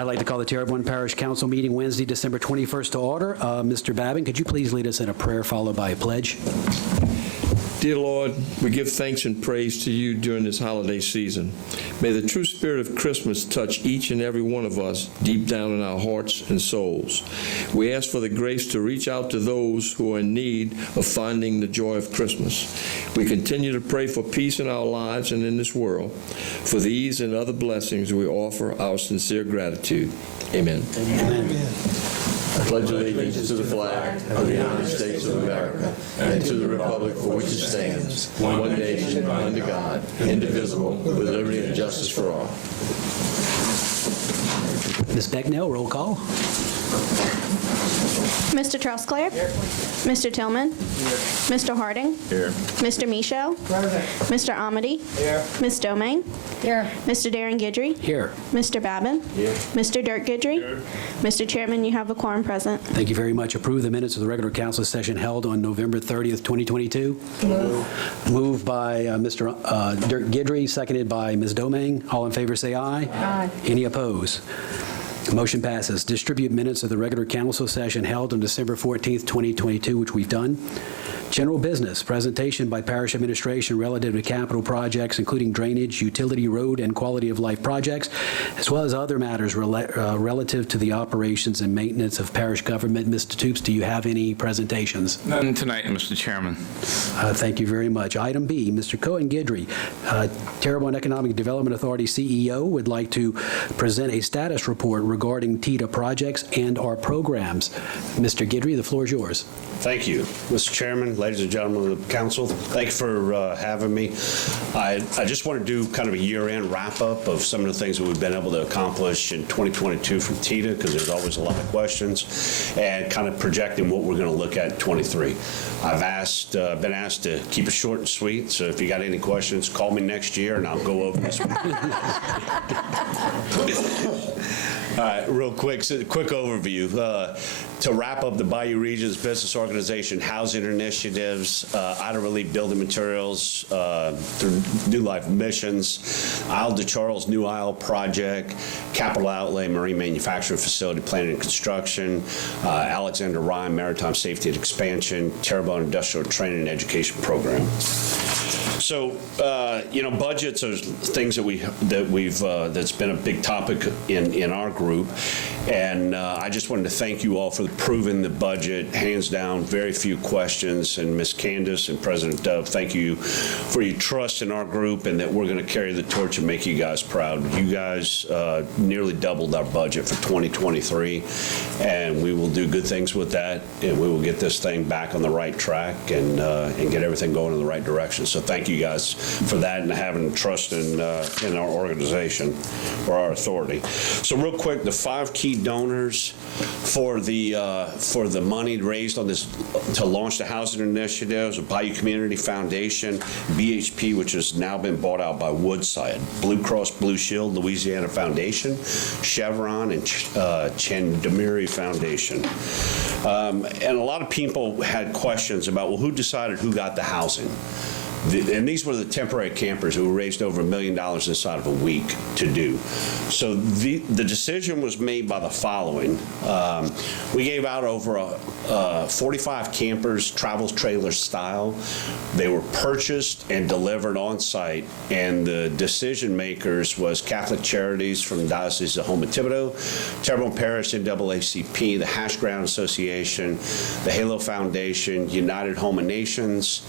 I'd like to call the Terrebonne Parish Council meeting Wednesday, December 21st to order. Mr. Babin, could you please lead us in a prayer followed by a pledge? Dear Lord, we give thanks and praise to you during this holiday season. May the true spirit of Christmas touch each and every one of us deep down in our hearts and souls. We ask for the grace to reach out to those who are in need of finding the joy of Christmas. We continue to pray for peace in our lives and in this world. For these and other blessings, we offer our sincere gratitude. Amen. Amen. I pledge allegiance to the flag of the United States of America and to the republic for which it stands, one nation, under God, indivisible, with liberty and justice for all. Ms. Becknell, roll call. Mr. Trusclair? Here. Mr. Tillman? Here. Mr. Harding? Here. Mr. Michaud? Present. Mr. Amity? Here. Ms. Domingue? Here. Mr. Darren Guidry? Here. Mr. Babin? Here. Mr. Dirk Guidry? Here. Mr. Chairman, you have a quorum present. Thank you very much. Approve the minutes of the regular council session held on November 30th, 2022. Moved by Mr. Dirk Guidry, seconded by Ms. Domingue. All in favor say aye. Aye. Any opposed? Motion passes. Distribute minutes of the regular council session held on December 14th, 2022, which we've done. General business, presentation by parish administration relative to capital projects, including drainage, utility, road, and quality of life projects, as well as other matters relative to the operations and maintenance of parish government. Mr. Toops, do you have any presentations? None tonight, Mr. Chairman. Thank you very much. Item B, Mr. Cohen Guidry, Terrebonne Economic Development Authority CEO, would like to present a status report regarding TITA projects and our programs. Mr. Guidry, the floor is yours. Thank you, Mr. Chairman, ladies and gentlemen of the council. Thank you for having me. I just want to do kind of a year-end wrap-up of some of the things that we've been able to accomplish in 2022 from TITA, because there's always a lot of questions, and kind of projecting what we're going to look at in 23. I've been asked to keep it short and sweet, so if you got any questions, call me next year and I'll go over this. All right, real quick overview. To wrap up the Bayou Region's business organization housing initiatives, Ida Relief Building Materials through New Life Missions, Isle de Charles New Isle Project, Capital Outlay Marine Manufacturing Facility Planning and Construction, Alexander Ryan Maritime Safety and Expansion, Terrebonne Industrial Training and Education Program. So, budgets are things that's been a big topic in our group, and I just wanted to thank you all for approving the budget, hands down, very few questions, and Ms. Candace and President Dove, thank you for your trust in our group and that we're going to carry the torch and make you guys proud. You guys nearly doubled our budget for 2023, and we will do good things with that, and we will get this thing back on the right track and get everything going in the right direction. So thank you guys for that and having trust in our organization or our authority. So real quick, the 5 key donors for the money raised on this to launch the housing initiatives: Bayou Community Foundation, BHP, which has now been bought out by Woodside, Blue Cross Blue Shield Louisiana Foundation, Chevron, and Chandamiri Foundation. And a lot of people had questions about, well, who decided who got the housing? And these were the temporary campers who raised over $1 million inside of a week to do. So the decision was made by the following. We gave out over 45 campers, travel trailer style. They were purchased and delivered on site, and the decision makers was Catholic Charities from the Diocese of Houma Thibodaux, Terrebonne Parish NAACP, the Hash Ground Association, the Halo Foundation, United Houma Nations,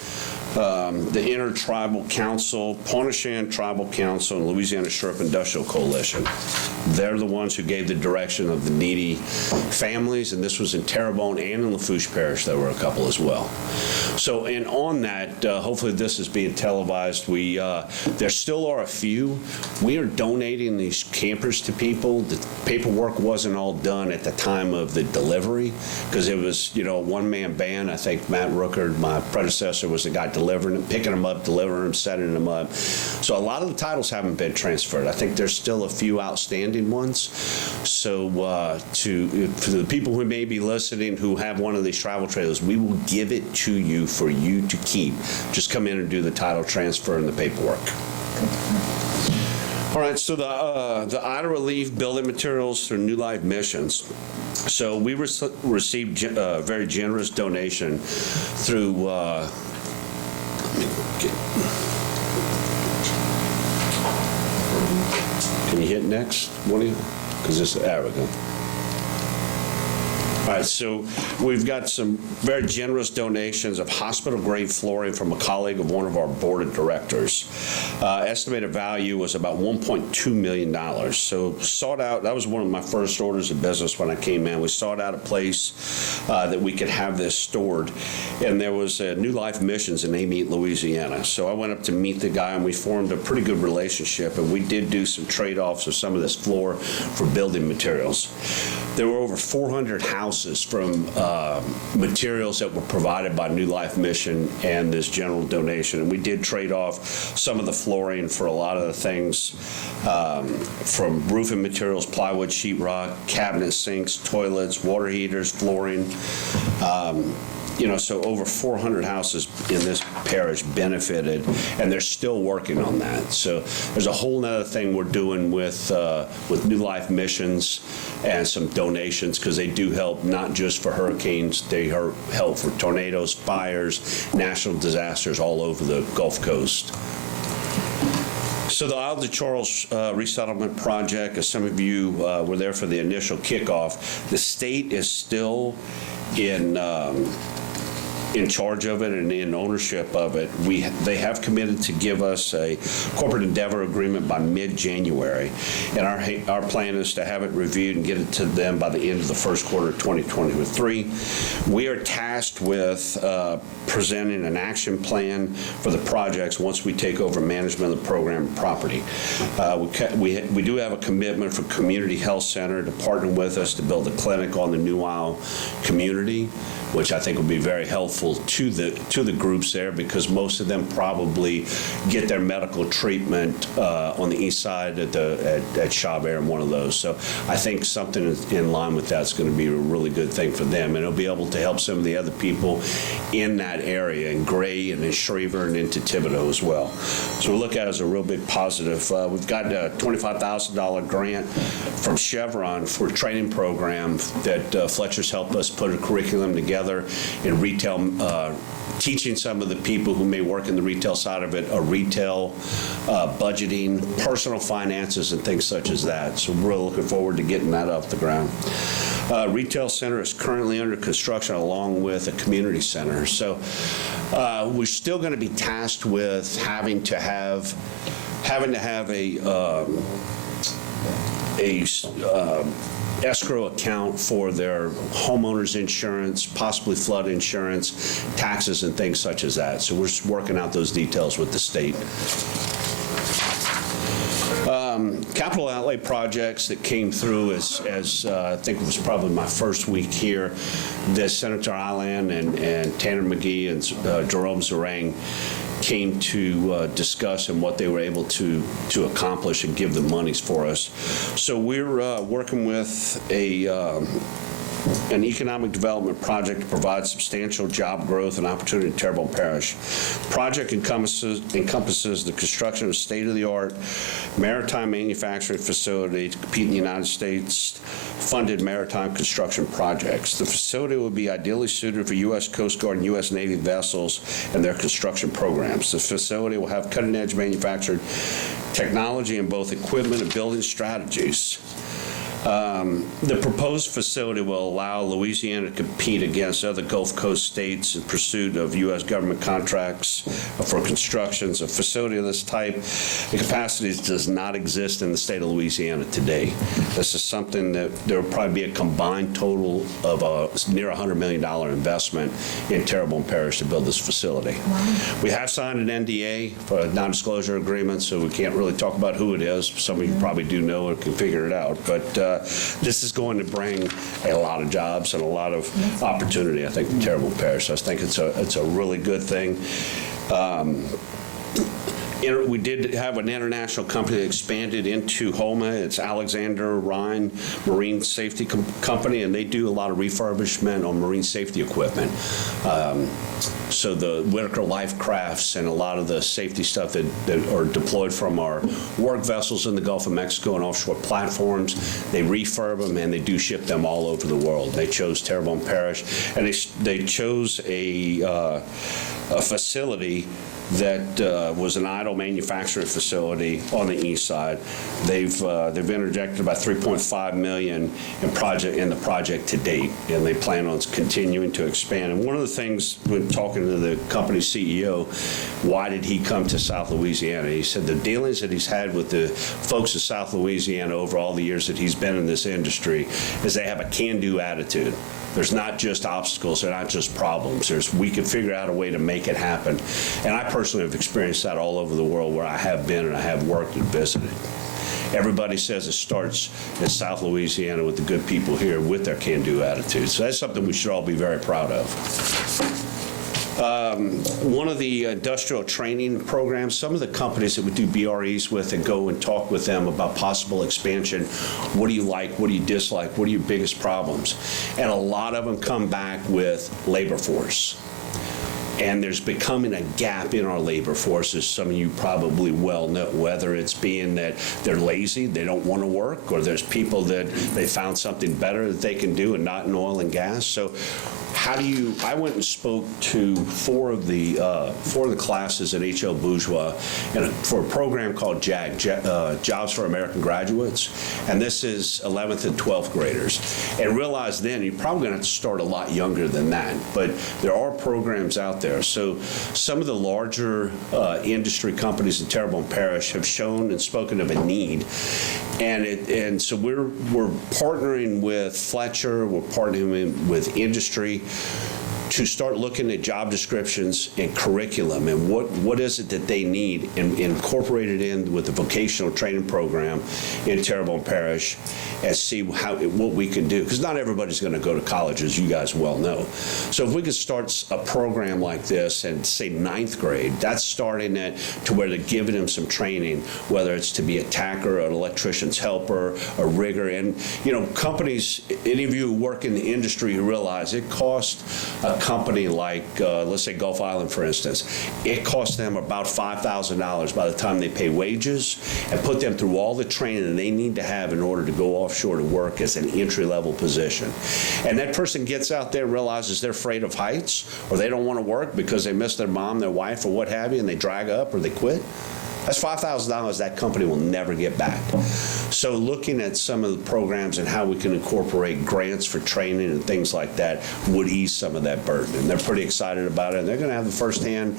the Intertribal Council, Pointe-au-Chien Tribal Council, and Louisiana Sherpa Industrial Coalition. They're the ones who gave the direction of the needy families, and this was in Terrebonne and in Lafourche Parish. There were a couple as well. So, and on that, hopefully this is being televised. There still are a few. We are donating these campers to people. The paperwork wasn't all done at the time of the delivery because it was, a one-man band. I think Matt Rookard, my predecessor, was the guy delivering them, picking them up, delivering them, setting them up. So a lot of the titles haven't been transferred. I think there's still a few outstanding ones. So for the people who may be listening who have one of these travel trailers, we will give it to you for you to keep. Just come in and do the title transfer and the paperwork. All right, so the Ida Relief building materials through New Life Missions. So we received a very generous donation through, let me get, can you hit next? What do you, because this, there we go. All right, so we've got some very generous donations of hospital-grade flooring from a colleague of one of our board of directors. Estimated value was about $1.2 million. So sought out, that was one of my first orders of business when I came in. We sought out a place that we could have this stored. And there was a New Life Missions in Amite, Louisiana. So I went up to meet the guy, and we formed a pretty good relationship. And we did do some trade-offs of some of this floor for building materials. There were over 400 houses from materials that were provided by New Life Mission and this general donation. And we did trade off some of the flooring for a lot of the things from roofing materials, plywood, sheetrock, cabinet sinks, toilets, water heaters, flooring. You know, so over 400 houses in this parish benefited, and they're still working on that. So there's a whole nother thing we're doing with New Life Missions and some donations, because they do help not just for hurricanes, they help for tornadoes, fires, national disasters all over the Gulf Coast. So the Isle of Charles resettlement project, as some of you were there for the initial kickoff, the state is still in charge of it and in ownership of it. They have committed to give us a corporate endeavor agreement by mid-January, and our plan is to have it reviewed and get it to them by the end of the first quarter of 2023. We are tasked with presenting an action plan for the projects once we take over management of the program and property. We do have a commitment for Community Health Center to partner with us to build a clinic on the New Isle community, which I think will be very helpful to the groups there, because most of them probably get their medical treatment on the east side at Chabert and one of those. So I think something in line with that's going to be a really good thing for them, and it'll be able to help some of the other people in that area, in Gray and in Schriever and into Thibodeau as well. So we look at it as a real big positive. We've got a $25,000 grant from Chevron for a training program that Fletcher's helped us put a curriculum together in retail, teaching some of the people who may work in the retail side of it, retail budgeting, personal finances, and things such as that. So we're really looking forward to getting that off the ground. Retail center is currently under construction along with a community center. So we're still going to be tasked with having to have a escrow account for their homeowners insurance, possibly flood insurance, taxes, and things such as that. So we're just working out those details with the state. Capital outlay projects that came through as I think it was probably my first week here, that Senator Island and Tanner McGee and Jerome Zerang came to discuss and what they were able to accomplish and give the monies for us. So we're working with an economic development project to provide substantial job growth and opportunity in Terrebonne Parish. The project encompasses the construction of a state-of-the-art maritime manufacturing facility to compete in the United States funded maritime construction projects. The facility will be ideally suited for U.S. Coast Guard and U.S. Navy vessels and their construction programs. The facility will have cutting-edge manufactured technology in both equipment and building strategies. The proposed facility will allow Louisiana to compete against other Gulf Coast states in pursuit of U.S. government contracts for constructions. A facility of this type, the capacity does not exist in the state of Louisiana today. This is something that there will probably be a combined total of near $100 million investment in Terrebonne Parish to build this facility. Wow. We have signed an NDA for a non-disclosure agreement, so we can't really talk about who it is. Some of you probably do know or can figure it out, but this is going to bring a lot of jobs and a lot of opportunity, I think, to Terrebonne Parish. So I think it's a really good thing. We did have an international company that expanded into Homa. It's Alexander Rhine Marine Safety Company, and they do a lot of refurbishment on marine safety equipment. So the Whitaker Life Crafts and a lot of the safety stuff that are deployed from our work vessels in the Gulf of Mexico and offshore platforms, they refurb them and they do ship them all over the world. They chose Terrebonne Parish, and they chose a facility that was an idle manufacturing facility on the east side. They've interjected about $3.5 million in the project to date, and they plan on continuing to expand. And one of the things when talking to the company's CEO, why did he come to South Louisiana? He said the dealings that he's had with the folks of South Louisiana over all the years that he's been in this industry is they have a can-do attitude. There's not just obstacles, they're not just problems. We can figure out a way to make it happen. And I personally have experienced that all over the world where I have been and I have worked and visited. Everybody says it starts in South Louisiana with the good people here with their can-do attitude. So that's something we should all be very proud of. One of the industrial training programs, some of the companies that we do BREs with and go and talk with them about possible expansion, what do you like, what do you dislike, what are your biggest problems? And a lot of them come back with labor force. And there's becoming a gap in our labor force, as some of you probably well know, whether it's being that they're lazy, they don't want to work, or there's people that they found something better that they can do and not in oil and gas. So I went and spoke to four of the classes at H.L. Bourgeois for a program called JAG, Jobs for American Graduates, and this is 11th and 12th graders. And realize then you're probably going to have to start a lot younger than that, but there are programs out there. So some of the larger industry companies in Terrebonne Parish have shown and spoken of a need, and so we're partnering with Fletcher, we're partnering with industry to start looking at job descriptions and curriculum and what is it that they need and incorporate it in with the vocational training program in Terrebonne Parish and see what we can do. Because not everybody's going to go to college, as you guys well know. So if we could start a program like this and say 9th grade, that's starting it to where they're giving them some training, whether it's to be a tacker, an electrician's helper, a rigger. And, companies, any of you who work in the industry who realize it costs a company like, let's say Gulf Island, for instance, it costs them about $5,000 by the time they pay wages and put them through all the training that they need to have in order to go offshore to work as an entry-level position. And that person gets out there and realizes they're afraid of heights or they don't want to work because they miss their mom, their wife, or what have you, and they drag up or they quit. That's $5,000 that company will never get back. So looking at some of the programs and how we can incorporate grants for training and things like that would ease some of that burden. And they're pretty excited about it. And they're going to have the firsthand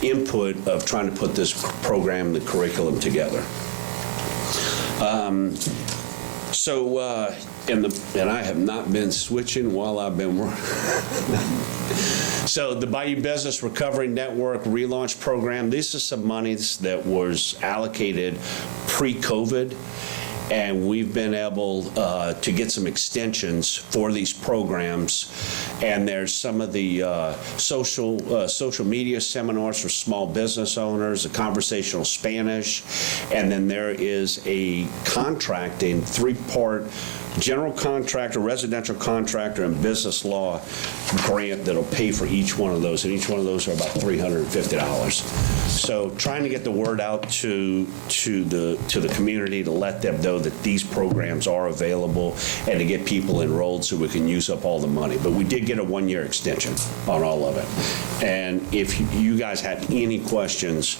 input of trying to put this program, the curriculum together. And I have not been switching while I've been working. So the Bayou Business Recovery Network relaunch program, this is some monies that was allocated pre-COVID, and we've been able to get some extensions for these programs. And there's some of the social media seminars for small business owners, a conversational Spanish, and then there is a contracting 3-part general contractor, residential contractor, and business law grant that'll pay for each one of those, and each one of those are about $350. So trying to get the word out to the community to let them know that these programs are available and to get people enrolled so we can use up all the money. But we did get a 1-year extension on all of it. And if you guys have any questions,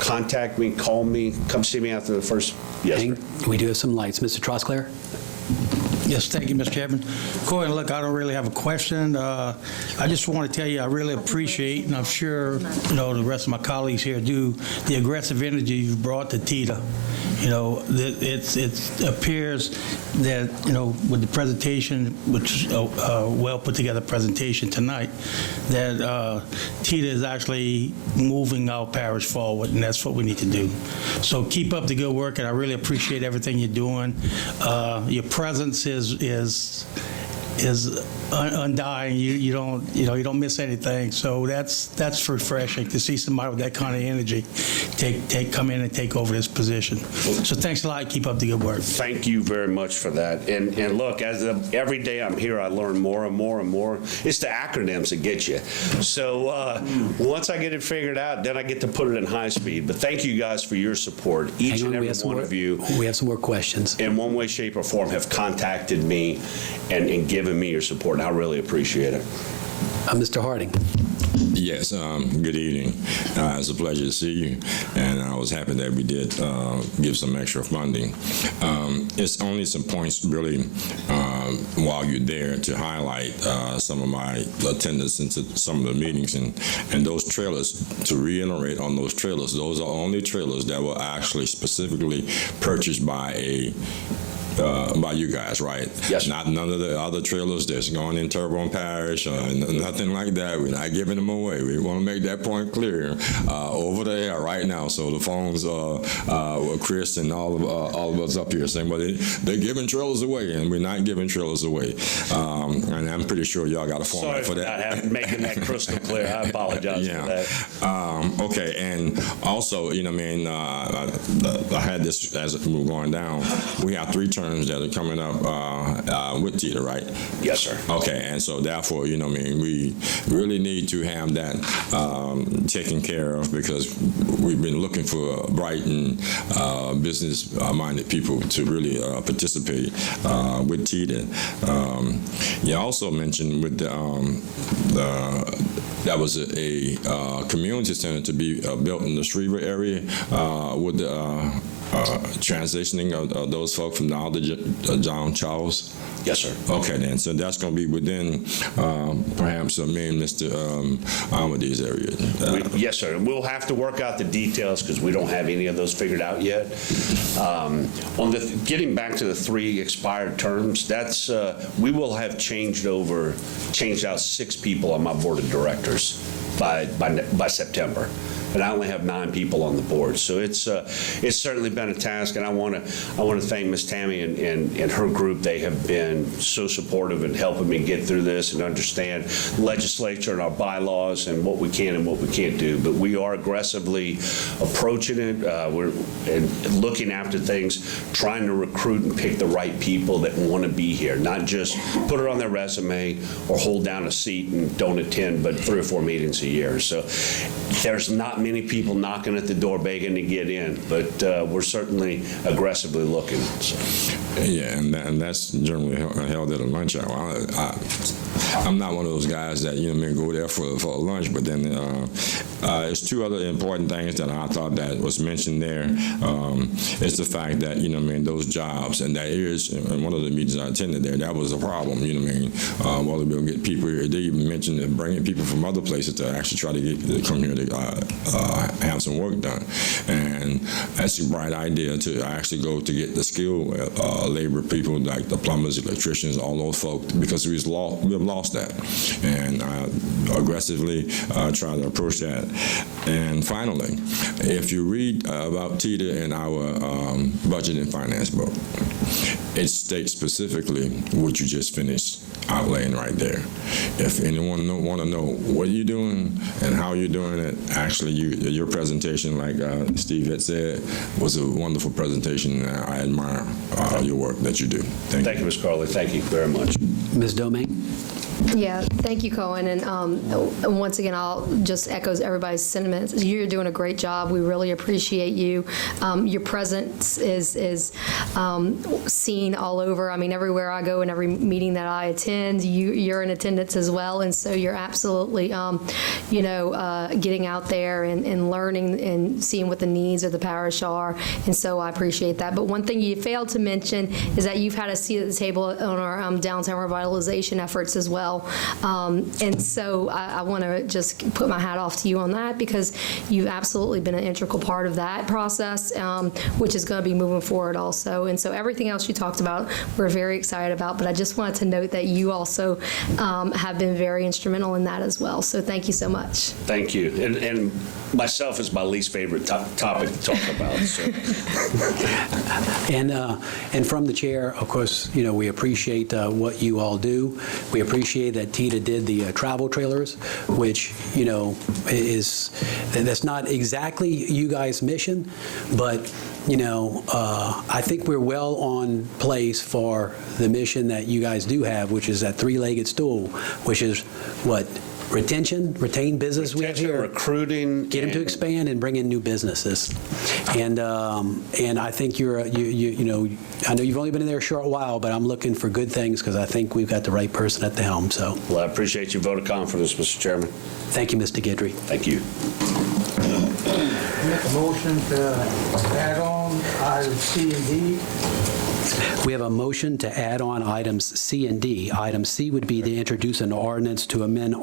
contact me, call me, come see me after the first. Yes, sir. We do have some lights. Mr. Trosclair? Yes, thank you, Mr. Chairman. Corey, look, I don't really have a question. I just want to tell you I really appreciate, and I'm sure the rest of my colleagues here do, the aggressive energy you've brought to TITA. It appears that, with the presentation, which is a well put together presentation tonight, that TITA is actually moving our parish forward, and that's what we need to do. So keep up the good work, and I really appreciate everything you're doing. Your presence is undying. You don't miss anything. So that's refreshing to see somebody with that kind of energy come in and take over this position. So thanks a lot. Keep up the good work. Thank you very much for that. And look, every day I'm here, I learn more and more and more. It's the acronyms that get you. So once I get it figured out, then I get to put it in high speed. But thank you guys for your support. Each and every one of you, We have some more questions. in one way, shape, or form, have contacted me and given me your support. And I really appreciate it. Mr. Harding. Yes, good evening. It's a pleasure to see you, and I was happy that we did give some extra funding. It's only some points, really, while you're there to highlight some of my attendance into some of the meetings, and those trailers, to reiterate on those trailers, those are only trailers that were actually specifically purchased by you guys, right? Yes. None of the other trailers that's going in Terrebonne Parish, nothing like that. We're not giving them away. We want to make that point clear over there right now. So the phones, Chris and all of us up here saying, well, they're giving trailers away, and we're not giving trailers away. And I'm pretty sure y'all got a format for that. Sorry for making that crystal clear. I apologize for that. Okay, and also, I had this as we were going down. We have 3 terms that are coming up with Tita, right? Yes, sir. Okay, and so therefore, we really need to have that taken care of, because we've been looking for bright and business-minded people to really participate with Tita. You also mentioned with that was a community center to be built in the Shreveport area with the transitioning of those folks from now to John Charles. Yes, sir. Okay, then. So that's going to be within perhaps me and Mr. Amadei's area. Yes, sir. And we'll have to work out the details because we don't have any of those figured out yet. Getting back to the 3 expired terms, that's we will have changed out 6 people on my board of directors by September. And I only have 9 people on the board, so it's certainly been a task. And I want to thank Ms. Tammy and her group. They have been so supportive in helping me get through this and understand the legislature and our bylaws and what we can and what we can't do. But we are aggressively approaching it. We're looking after things, trying to recruit and pick the right people that want to be here, not just put it on their resume or hold down a seat and don't attend, but 3 or 4 meetings a year. So there's not many people knocking at the door begging to get in, but we're certainly aggressively looking. So. Yeah, and that's generally held at a lunch hour. I'm not one of those guys that go there for a lunch, but then there's 2 other important things that I thought that was mentioned there. It's the fact that those jobs, and that is in one of the meetings I attended there, that was a problem. Well, we'll get people here. They even mentioned bringing people from other places to actually try to come here to have some work done, and that's a bright idea to actually go to get the skilled labor people like the plumbers, electricians, all those folks, because we've lost that, and aggressively try to approach that. And finally, if you read about Tita in our budget and finance book, it states specifically what you just finished outlaying right there. If anyone want to know what you're doing and how you're doing it, actually your presentation, like Steve had said, was a wonderful presentation. I admire your work that you do. Thank you, Ms. Carley. Thank you very much. Ms. Domingue? Yeah, thank you, Cohen. And once again, I'll just echo everybody's sentiments. You're doing a great job. We really appreciate you. Your presence is seen all over. I mean, everywhere I go and every meeting that I attend, you're in attendance as well. And so you're absolutely, getting out there and learning and seeing what the needs of the parish are. And so I appreciate that. But one thing you failed to mention is that you've had a seat at the table on our downtown revitalization efforts as well. And so I want to just put my hat off to you on that, because you've absolutely been an integral part of that process, which is going to be moving forward also. And so everything else you talked about, we're very excited about, but I just wanted to note that you also have been very instrumental in that as well. So thank you so much. Thank you. And myself is my least favorite topic to talk about. So. And from the chair, of course, we appreciate what you all do. We appreciate appreciate that Tita did the travel trailers, which, that's not exactly you guys' mission, but, I think we're well on place for the mission that you guys do have, which is that three-legged stool, which is what? Retain business we have Retention, here. recruiting. Get them to expand and bring in new businesses. And I think I know you've only been in there a short while, but I'm looking for good things because I think we've got the right person at the helm. So Well, I appreciate your vote of confidence, Mr. Chairman. thank you, Mr. Guidry. Thank you. Make a motion to add on items C and D. We have a motion to add on items C and D. Item C would be to introduce an ordinance to amend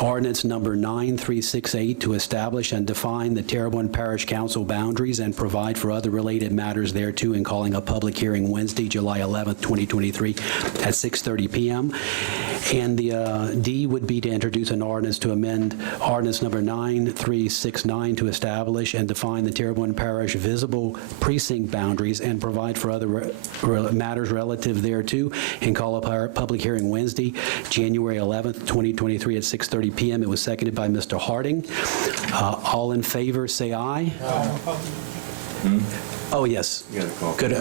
ordinance number 9368 to establish and define the Terrebonne Parish Council boundaries and provide for other related matters thereto, and calling a public hearing Wednesday, July 11th, 2023 at 6:30 p.m. And the D would be to introduce an ordinance to amend ordinance number 9369 to establish and define the Terrebonne Parish visible precinct boundaries and provide for other matters relative thereto, and call a public hearing Wednesday, January 11th, 2023 at 6:30 p.m. It was seconded by Mr. Harding. All in favor, say aye. Oh, yes. Good.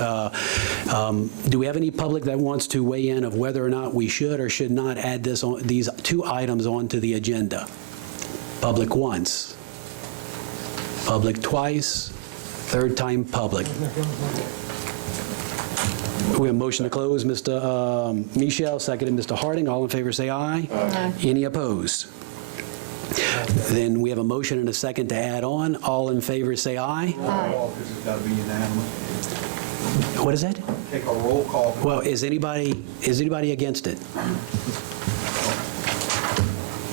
Do we have any public that wants to weigh in of whether or not we should or should not add these two items onto the agenda? Public once, public twice, third time public. We have a motion to close. Mr. Michel, seconded Mr. Harding. All in favor, say aye. Aye. Any opposed? Then we have a motion and a second to add on. All in favor, say aye. Roll call, because it's got to be unanimous. What is that? Take a roll call. Well, is anybody against it?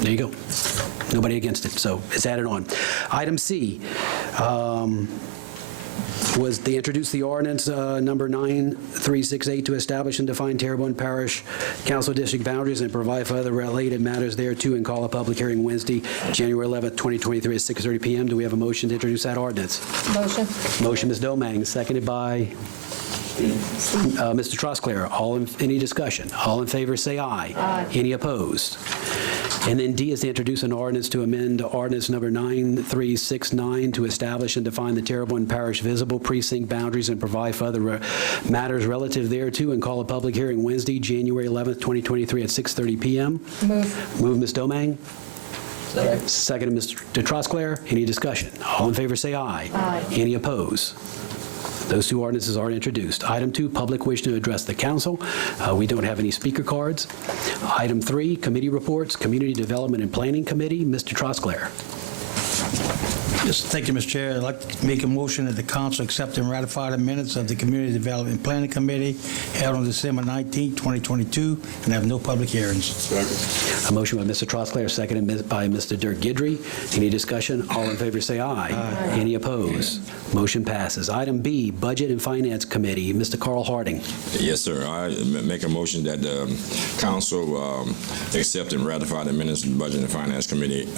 There you go. Nobody against it, so it's added on. Item C was they introduced the ordinance number 9368 to establish and define Terrebonne Parish Council District boundaries and provide for other related matters thereto, and call a public hearing Wednesday, January 11th, 2023 at 6:30 p.m. Do we have a motion to introduce that ordinance? Motion. Motion, Ms. Domang, seconded by Mr. Trosclair. Any discussion? All in favor, say aye. Aye. Any opposed? And then D is to introduce an ordinance to amend ordinance number 9369 to establish and define the Terrebonne Parish visible precinct boundaries and provide for other matters relative thereto, and call a public hearing Wednesday, January 11th, 2023 at 6:30 p.m. Move, Ms. Domang. Second, Mr. Trosclair. Any discussion? All in favor, say aye. Aye. Any opposed? Those two ordinances are introduced. Item 2, public wish to address the council. We don't have any speaker cards. Item 3, committee reports, Community Development and Planning Committee. Mr. Trosclair. Yes, thank you, Mr. Chair. I'd like to make a motion that the council accept and ratify the minutes of the Community Development and Planning Committee held on December 19, 2022, and have no public hearings. A motion by Mr. Trosclair, seconded by Mr. Dirk Guidry. Any discussion? All in favor, say aye. Aye. Any opposed? Motion passes. Item B, Budget and Finance Committee. Mr. Carl Harding. Yes, sir. I make a motion that the council accept and ratify the minutes of the Budget and Finance Committee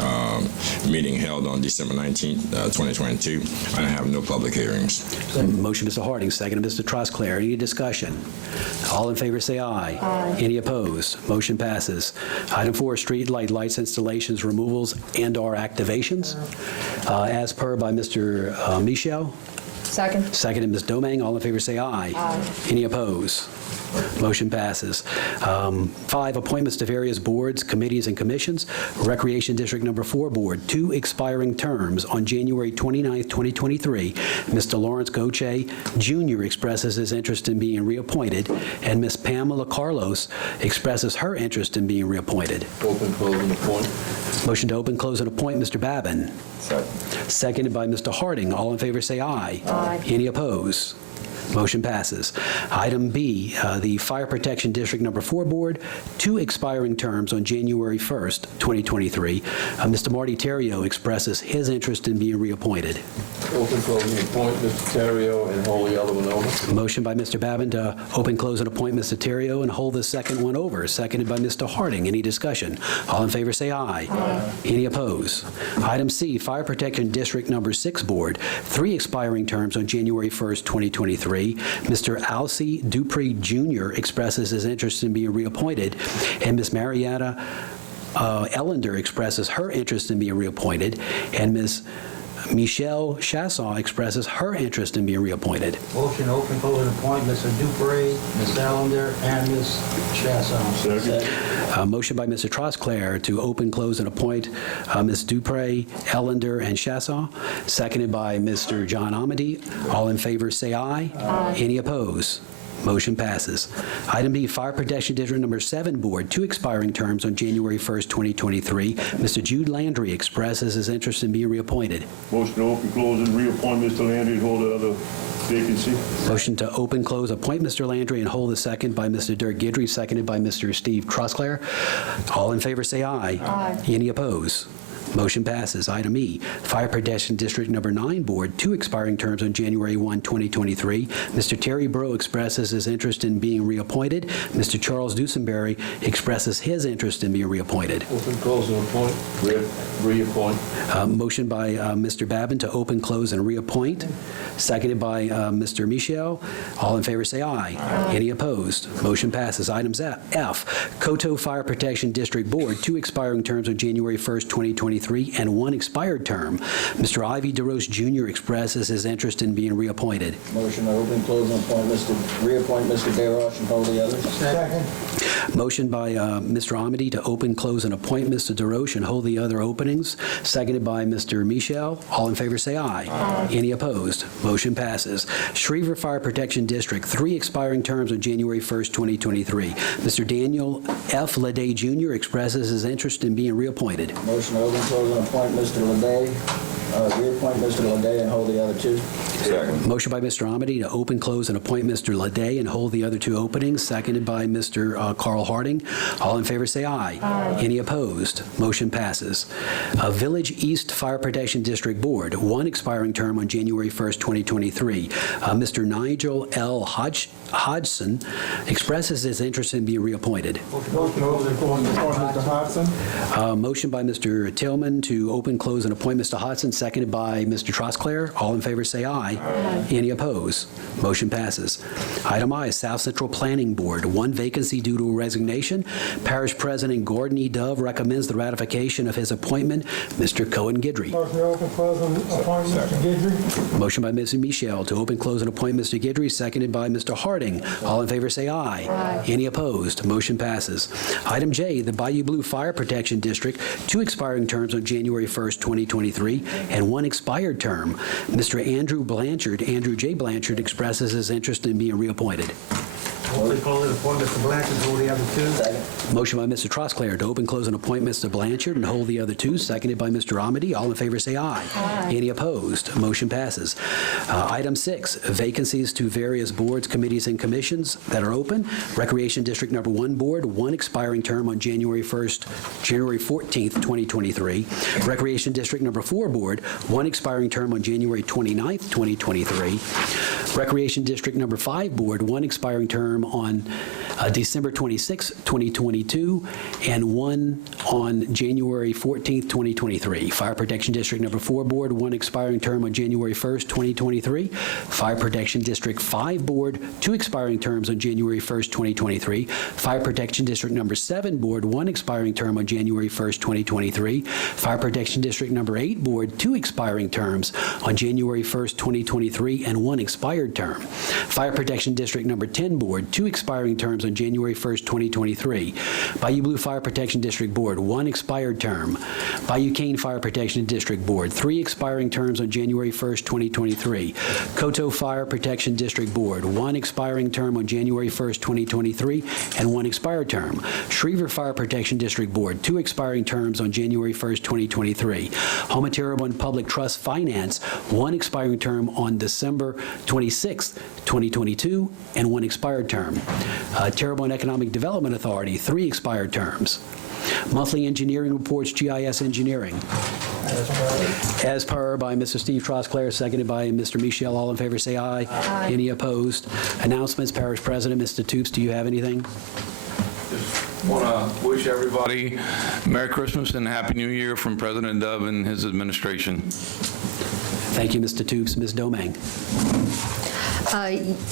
meeting held on December 19, 2022, and I have no public hearings. Motion, Mr. Harding, seconded Mr. Trosclair. Any discussion? All in favor, say aye. Aye. Any opposed? Motion passes. Item 4, Street lights installations, removals, and/or activations. As per by Mr. Michel. Second. Seconded Ms. Domang. All in favor, say aye. Aye. Any opposed? Motion passes. 5, appointments to various boards, committees, and commissions. Recreation District Number 4 Board, 2 expiring terms. On January 29, 2023, Mr. Lawrence Goche Jr. expresses his interest in being reappointed, and Ms. Pamela Carlos expresses her interest in being reappointed. Open, close, and appoint. Motion to open, close, and appoint, Mr. Babin. Seconded by Mr. Harding. All in favor, say aye. Aye. Any opposed? Motion passes. Item B, the Fire Protection District Number 4 Board, 2 expiring terms on January 1st, 2023. Mr. Marty Terrio expresses his interest in being reappointed. Open, close, and appoint Mr. Terrio and hold the other one over. Motion by Mr. Babin to open, close, and appoint Mr. Terrio and hold the second one over. Seconded by Mr. Harding. Any discussion? All in favor, say aye. Aye. Any opposed? Item C, Fire Protection District Number 6 Board, 3 expiring terms on January 1st, 2023. 2023. Mr. Alcee Dupree Jr. expresses his interest in being reappointed, and Ms. Marietta Ellender expresses her interest in being reappointed, and Ms. Michelle Chassaw expresses her interest in being reappointed. Motion to open, close, and appoint Mr. Dupree, Ms. Allender, and Ms. Chasson. Motion by Mr. Trosclair to open, close, and appoint Ms. Dupree, Ellender, and Chassaw, seconded by Mr. John Amity. All in favor, say aye. Aye. Any opposed? Motion passes. Item B, Fire Protection District Number 7 Board, 2 expiring terms on January 1st, 2023. Mr. Jude Landry expresses his interest in being reappointed. Motion to open, close, and reappoint Mr. Landry and hold the other vacancy. Motion to open, close, appoint Mr. Landry and hold the second by Mr. Dirk Guidry, seconded by Mr. Steve Trosclair. All in favor, say aye. Aye. Any opposed? Motion passes. Item E, Fire Protection District Number 9 Board, 2 expiring terms on January 1, 2023. Mr. Terry Breaux expresses his interest in being reappointed. Mr. Charles Dusenberry expresses his interest in being reappointed. Open, close, and appoint. Reappoint. Motion by Mr. Babin to open, close, and reappoint, seconded by Mr. Michel. All in favor, say aye. Aye. Any opposed? Motion passes. Items F, Coteau Fire Protection District Board, 2 expiring terms on January 1st, 2023, and 1 expired term. Mr. Ivy DeRose Jr. expresses his interest in being reappointed. Motion to open, close, and reappoint Mr. DeRoche and hold the others. Second. Motion by Mr. Amity to open, close, and appoint Mr. DeRoche and hold the other openings, seconded by Mr. Michel. All in favor, say aye. Aye. Any opposed? Motion passes. Schriever Fire Protection District, 3 expiring terms on January 1st, 2023. Mr. Daniel F. Leday Jr. expresses his interest in being reappointed. Motion to open, close, and appoint Mr. Leday, reappoint Mr. Leday and hold the other 2. Second. Motion by Mr. Amity to open, close, and appoint Mr. Leday and hold the other 2 openings, seconded by Mr. Carl Harding. All in favor, say aye. Aye. Any opposed? Motion passes. Village East Fire Protection District Board, 1 expiring term on January 1st, 2023. Mr. Nigel L. Hodgson expresses his interest in being reappointed. Motion to open, close, and appoint Mr. Hodson. Motion by Mr. Tillman to open, close, and appoint Mr. Hodson, seconded by Mr. Trosclair. All in favor, say aye. Aye. Any opposed? Motion passes. Item I, South Central Planning Board, 1 vacancy due to resignation. Parish President Gordon E. Dove recommends the ratification of his appointment. Mr. Cohen Guidry. Motion to open, close, and appoint Mr. Guidry. Motion by Mr. Michel to open, close, and appoint Mr. Guidry, seconded by Mr. Harding. All in favor, say aye. Aye. Any opposed? Motion passes. Item J, the Bayou Blue Fire Protection District, 2 expiring terms on January 1st, 2023, and 1 expired term. Mr. Andrew J. Blanchard expresses his interest in being reappointed. Open, close, and appoint Mr. Blanchard, hold the other 2. Second. Motion by Mr. Trosclair to open, close, and appoint Mr. Blanchard and hold the other 2, seconded by Mr. Amity. All in favor, say aye. Aye. Any opposed? Motion passes. Item 6, vacancies to various boards, committees, and commissions that are open. Recreation District Number 1 Board, 1 expiring term on January 14th, 2023. Recreation District Number 4 Board, 1 expiring term on January 29th, 2023. Recreation District Number 5 Board, 1 expiring term on December 26, 2022, and 1 on January 14th, 2023. Fire Protection District Number 4 Board, 1 expiring term on January 1st, 2023. Fire Protection District 5 Board, 2 expiring terms on January 1st, 2023. Fire Protection District Number 7 Board, 1 expiring term on January 1st, 2023. Fire Protection District Number 8 Board, 2 expiring terms on January 1st, 2023, and 1 expired term. Fire Protection District Number 10 Board, 2 expiring terms on January 1st, 2023. Bayou Blue Fire Protection District Board, 1 expired term. Bayou Cane Fire Protection District Board, 3 expiring terms on January 1st, 2023. Coteau Fire Protection District Board, 1 expiring term on January 1st, 2023, and 1 expired term. Schriever Fire Protection District Board, 2 expiring terms on January 1st, 2023. Home and Terrebonne Public Trust Finance, 1 expiring term on December 26th, 2022, and 1 expired term. Terrebonne Economic Development Authority, 3 expired terms. Monthly engineering reports, GIS engineering. As per by Mr. Steve Trosclair, seconded by Mr. Michel. All in favor, say aye. Aye. Any opposed? Announcements, Parish President, Mr. Toops, do you have anything? Just want to wish everybody Merry Christmas and Happy New Year from President Dove and his administration. Thank you, Mr. Toops. Ms. Domang.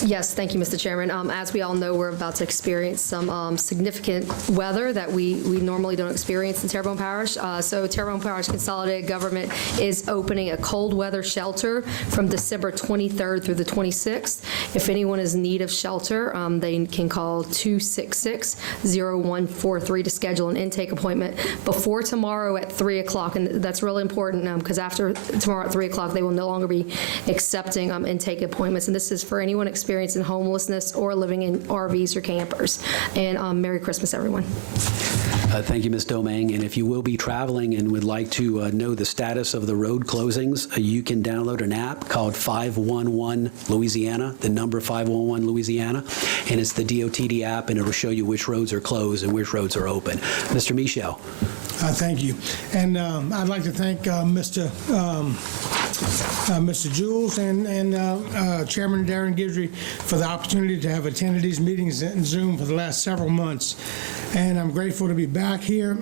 Yes, thank you, Mr. Chairman. As we all know, we're about to experience some significant weather that we normally don't experience in Terrebonne Parish. So Terrebonne Parish Consolidated Government is opening a cold weather shelter from December 23rd through the 26th. If anyone is in need of shelter, they can call 266-0143 to schedule an intake appointment before tomorrow at 3 o'clock. And that's really important because after tomorrow at 3 o'clock, they will no longer be accepting intake appointments. And this is for anyone experiencing homelessness or living in RVs or campers. And Merry Christmas, everyone. Thank you, Ms. Domingue. And if you will be traveling and would like to know the status of the road closings, you can download an app called 511 Louisiana, the number 511 Louisiana, and it's the DOTD app, and it'll show you which roads are closed and which roads are open. Mr. Michel. Thank you. And I'd like to thank Mr. Jules and Chairman Darren Guidry for the opportunity to have attended these meetings in Zoom for the last several months. And I'm grateful to be back here.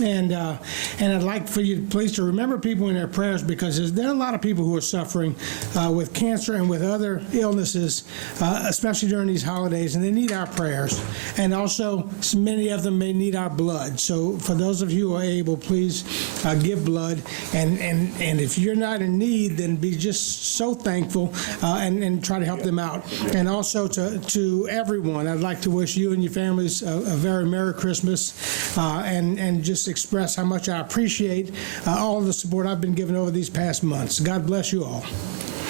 And I'd like for you, please, to remember people in their prayers, because there are a lot of people who are suffering with cancer and with other illnesses, especially during these holidays, and they need our prayers. And also, many of them may need our blood. So for those of you who are able, please give blood. And if you're not in need, then be just so thankful and try to help them out. And also to everyone, I'd like to wish you and your families a very Merry Christmas and just express how much I appreciate all of the support I've been given over these past months. God bless you all.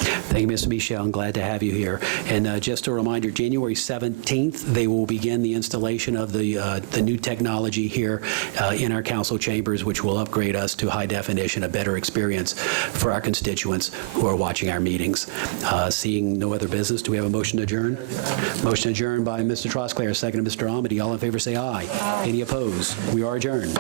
Thank you, Mr. Michel. I'm glad to have you here. And just a reminder, January 17th, they will begin the installation of the new technology here in our council chambers, which will upgrade us to high definition, a better experience for our constituents who are watching our meetings. Seeing no other business, do we have a motion to adjourn? Motion adjourned by Mr. Trosclair, second to Mr. Amity. All in favor say aye. Any opposed? We are adjourned.